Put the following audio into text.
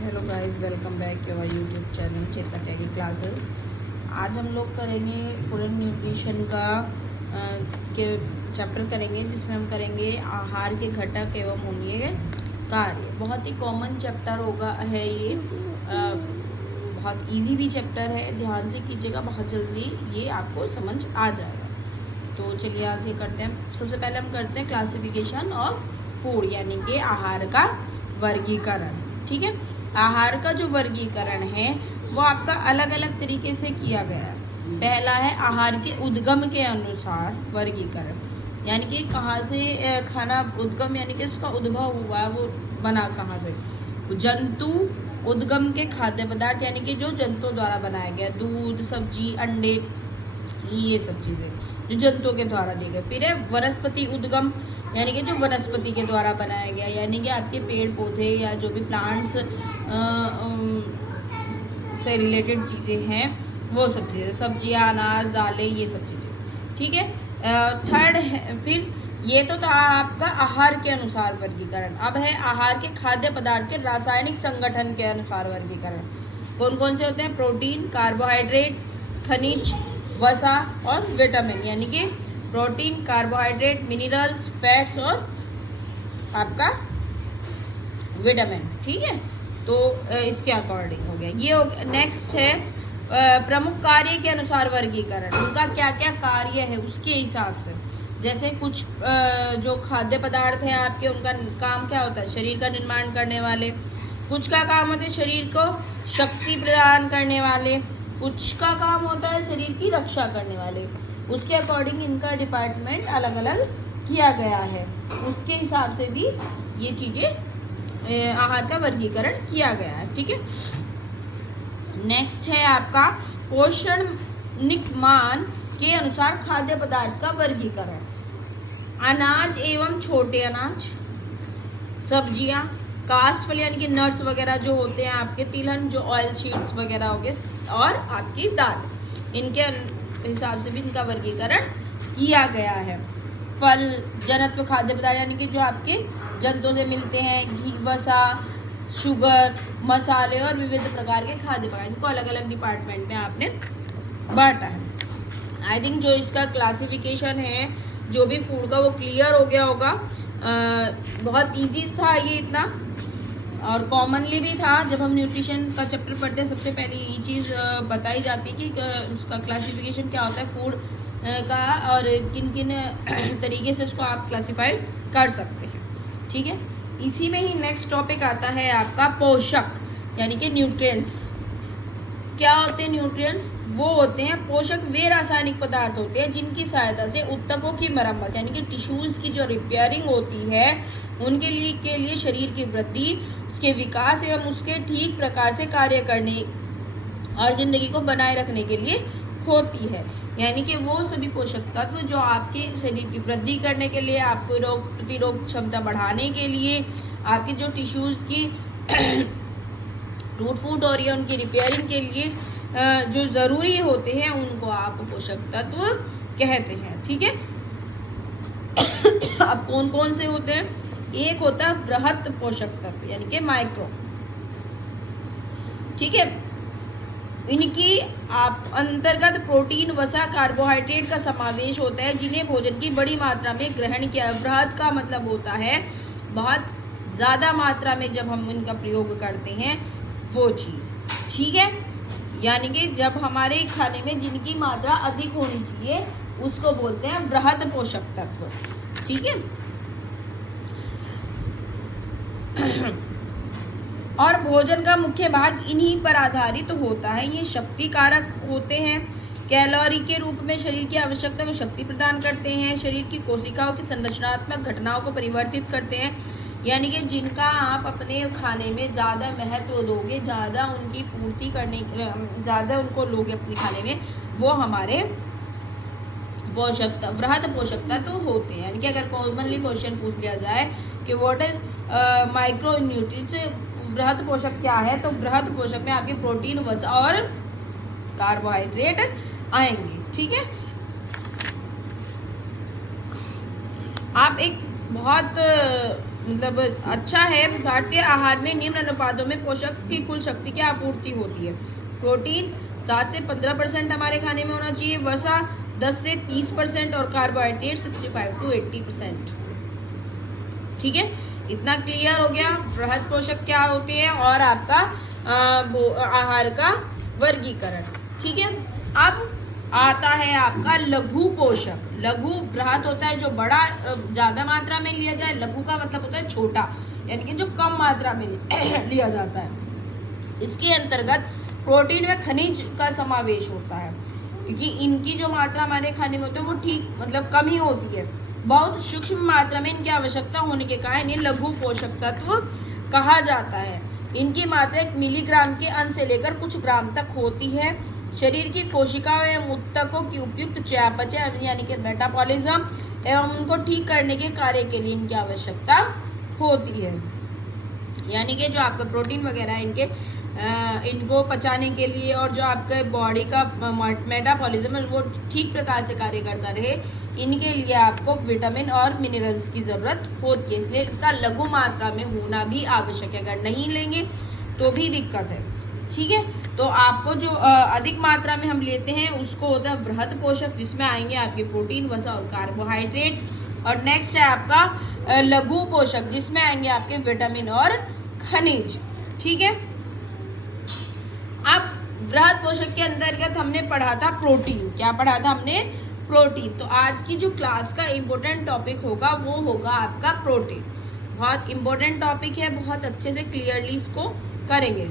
Hello guys, welcome back to our YouTube channel Chetna टेगी classes. आज हम लोग करेंगे पूरे न्यूट्रिशन का के चैप्टर करेंगे, जिसमें हम करेंगे आहार के घटक एवं उनके कार्य। बहुत ही कॉमन चैप्टर होगा है ये, बहुत इजी भी चैप्टर है। ध्यान से कीजिएगा, बहुत जल्दी ये आपको समझ आ जाएगा। तो चलिए आज ये करते हैं। सबसे पहले हम करते हैं क्लासिफिकेशन ऑफ फूड, यानी कि आहार का वर्गीकरण। ठीक है, आहार का जो वर्गीकरण है वो आपका अलग अलग तरीके से किया गया है। पहला है आहार के उद्गम के अनुसार वर्गीकरण, यानी कि कहाँ से खाना उद्गम, यानी कि उसका उद्भव हुआ है, वो बना कहाँ से। जंतु उद्गम के खाद्य पदार्थ, यानी कि जो जंतुओं द्वारा बनाया गया, दूध, सब्जी, अंडे, ये सब चीजें जो जंतुओं के द्वारा दिए गए। फिर है वनस्पति उद्गम, यानी कि जो वनस्पति के द्वारा बनाया गया, यानी कि आपके पेड़ पौधे या जो भी प्लांट्स से रिलेटेड चीज़ें हैं, वो सब चीज़ें, सब्जियां, अनाज, दालें, ये सब चीज़ें। ठीक है। थर्ड है, फिर ये तो था आपका आहार के अनुसार वर्गीकरण। अब है आहार के खाद्य पदार्थ के रासायनिक संगठन के अनुसार वर्गीकरण। कौन कौन से होते हैं? प्रोटीन, कार्बोहाइड्रेट, खनिज, वसा और विटामिन, यानी कि प्रोटीन, कार्बोहाइड्रेट, मिनरल्स, फैट्स और आपका विटामिन। ठीक है, तो इसके अकॉर्डिंग हो गया ये। हो गया। नेक्स्ट है प्रमुख कार्य के अनुसार वर्गीकरण। उनका क्या क्या कार्य है उसके हिसाब से। जैसे कुछ जो खाद्य पदार्थ हैं आपके, उनका काम क्या होता है? शरीर का निर्माण करने वाले। कुछ का काम होता है शरीर को शक्ति प्रदान करने वाले। कुछ का काम होता है शरीर की रक्षा करने वाले। उसके अकॉर्डिंग इनका डिपार्टमेंट अलग अलग किया गया है। उसके हिसाब से भी ये चीजें आहार का वर्गीकरण किया गया है। ठीक है। नेक्स्ट है आपका पोषणिक मान के अनुसार खाद्य पदार्थ का वर्गीकरण। अनाज एवं छोटे अनाज, सब्जियां, कास्ट फल यानी कि नट्स वगैरह जो होते हैं आपके, तिलहन जो ऑयल शीट्स वगैरह हो गए, और आपकी दाल, इनके हिसाब से भी इनका वर्गीकरण किया गया है। फल, जनत्व खाद्य पदार्थ, यानी कि जो आपके जंतुओं से मिलते हैं, घी, वसा, शुगर, मसाले और विविध प्रकार के खाद्य पदार्थ, इनको अलग अलग डिपार्टमेंट में आपने बांटा है। आई थिंक जो इसका क्लासिफिकेशन है जो भी फूड का, वो क्लियर हो गया होगा। बहुत इजी था ये, इतना और कॉमनली भी था। जब हम न्यूट्रिशन का चैप्टर पढ़ते हैं, सबसे पहले ये चीज़ बताई जाती है कि उसका क्लासिफिकेशन क्या होता है फूड का, और किन किन तरीके से उसको आप क्लासिफाइड कर सकते हैं। ठीक है। इसी में ही नेक्स्ट टॉपिक आता है आपका पोषक, यानी कि न्यूट्रिएंट्स। क्या होते हैं न्यूट्रिएंट्स? वो होते हैं पोषक, वे रासायनिक पदार्थ होते हैं जिनकी सहायता से ऊतकों की मरम्मत, यानी कि टिश्यूज की जो रिपेयरिंग होती है, उनके लिए शरीर की वृद्धि, उसके विकास एवं उसके ठीक प्रकार से कार्य करने और जिंदगी को बनाए रखने के लिए होती है। यानी कि वो सभी पोषक तत्व जो आपके शरीर की वृद्धि करने के लिए, आपको रोग प्रतिरोध क्षमता बढ़ाने के लिए, आपकी जो टिश्यूज की टूट फूट हो रही है, उनकी रिपेयरिंग के लिए जो जरूरी होते हैं, उनको आप पोषक तत्व कहते हैं। ठीक है। अब कौन कौन से होते हैं? एक होता है बृहत पोषक तत्व, यानी कि माइक्रो। ठीक है। इनकी आप अंतर्गत प्रोटीन, वसा, कार्बोहाइड्रेट का समावेश होता है, जिन्हें भोजन की बड़ी मात्रा में ग्रहण किया। बृहत का मतलब होता है बहुत ज्यादा मात्रा में जब हम इनका प्रयोग करते हैं, वो चीज। ठीक है। यानी कि जब हमारे खाने में जिनकी मात्रा अधिक होनी चाहिए, उसको बोलते हैं बृहत पोषक तत्व। ठीक है। और भोजन का मुख्य भाग इन्हीं पर आधारित होता है। ये शक्ति कारक होते हैं, कैलोरी के रूप में शरीर की आवश्यकता को शक्ति प्रदान करते हैं, शरीर की कोशिकाओं की संरचनात्मक घटनाओं को परिवर्तित करते हैं। यानी कि जिनका आप अपने खाने में ज़्यादा महत्व दोगे, ज़्यादा उनकी पूर्ति करने, ज़्यादा उनको लोगे अपने खाने में, वो हमारे पोषक बृहत पोषक तत्व होते हैं। यानी कि अगर कॉमनली क्वेश्चन पूछ लिया जाए कि व्हाट इज माइक्रो न्यूट्रिएंट्स, बृहत पोषक क्या है, तो बृहत पोषक में आपके प्रोटीन, वसा और कार्बोहाइड्रेट आएंगे। ठीक है। आप एक बहुत मतलब अच्छा है। भारतीय आहार में निम्न अनुपातों में पोषक की कुल शक्ति की आपूर्ति होती है। प्रोटीन 7 से 15% हमारे खाने में होना चाहिए, वसा 10 से 30% और कार्बोहाइड्रेट 65 to 80%। ठीक है, इतना क्लियर हो गया बृहद पोषक क्या होते हैं और आपका आहार का वर्गीकरण। ठीक है, अब आता है आपका लघु पोषक। लघु बृहद होता है जो बड़ा ज्यादा मात्रा में लिया जाए, लघु का मतलब होता है छोटा, यानी कि जो कम मात्रा में लिया जाता है। इसके अंतर्गत प्रोटीन व खनिज का समावेश होता है, क्योंकि इनकी जो मात्रा हमारे खाने में होती है वो ठीक मतलब कम ही होती है। बहुत सूक्ष्म मात्रा में इनकी आवश्यकता होने के कारण इन्हें लघु पोषक तत्व कहा जाता है। इनकी मात्रा 1 मिलीग्राम के अंश से लेकर कुछ ग्राम तक होती है। शरीर की कोशिकाओं एवं ऊतकों की उपयुक्त चयापचय यानी कि मेटाबॉलिज्म एवं उनको ठीक करने के कार्य के लिए इनकी आवश्यकता होती है। यानी कि जो आपका प्रोटीन वगैरह है इनको पचाने के लिए और जो आपके बॉडी का मेटाबॉलिज्म है वो ठीक प्रकार से कार्य करता रहे, इनके लिए आपको विटामिन और मिनरल्स की जरूरत होती है। इसलिए इसका लघु मात्रा में होना भी आवश्यक है, अगर नहीं लेंगे तो भी दिक्कत है। ठीक है, तो आपको जो अधिक मात्रा में हम लेते हैं उसको होता है बृहद पोषक, जिसमें आएंगे आपके प्रोटीन, वसा और कार्बोहाइड्रेट। और नेक्स्ट है आपका लघु पोषक, जिसमें आएंगे आपके विटामिन और खनिज। ठीक है, अब बृहद पोषक के अंतर्गत हमने पढ़ा था प्रोटीन। क्या पढ़ा था हमने? प्रोटीन। तो आज की जो क्लास का इम्पोर्टेंट टॉपिक होगा वो होगा आपका प्रोटीन। बहुत इम्पोर्टेंट टॉपिक है, बहुत अच्छे से क्लियरली इसको करेंगे।